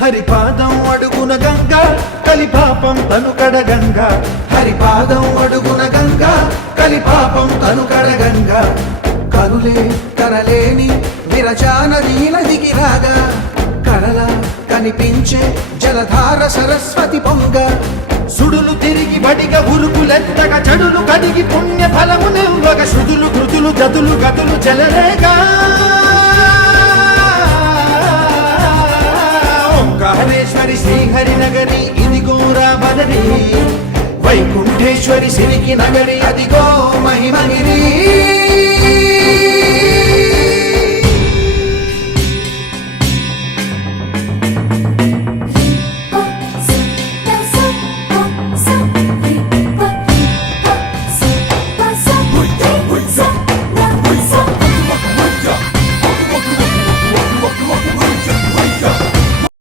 హరిపాదం అడుగున గంగా కలిపాపం తను కడగంగా, హరిపాదం అడుగున గంగా కలిపాపం తను కడగంగా. కనులే కరలేని విరజానది నదికి రాగా, కరలా కనిపించే జలధార సరస్వతి పొంగ. సుడులు తిరిగి బడిగా ఉరుకులెత్తగా, చెడులు కడిగి పుణ్య ఫలము నివ్వగా, శృతులు కృతులు జతులు గతులు చెలరేగా. ఓంకారేశ్వరి శ్రీహరి నగరి ఇదిగోరా బదరి, వైకుంఠేశ్వరి సిరికి నగరి అదిగో మహిమగిరి.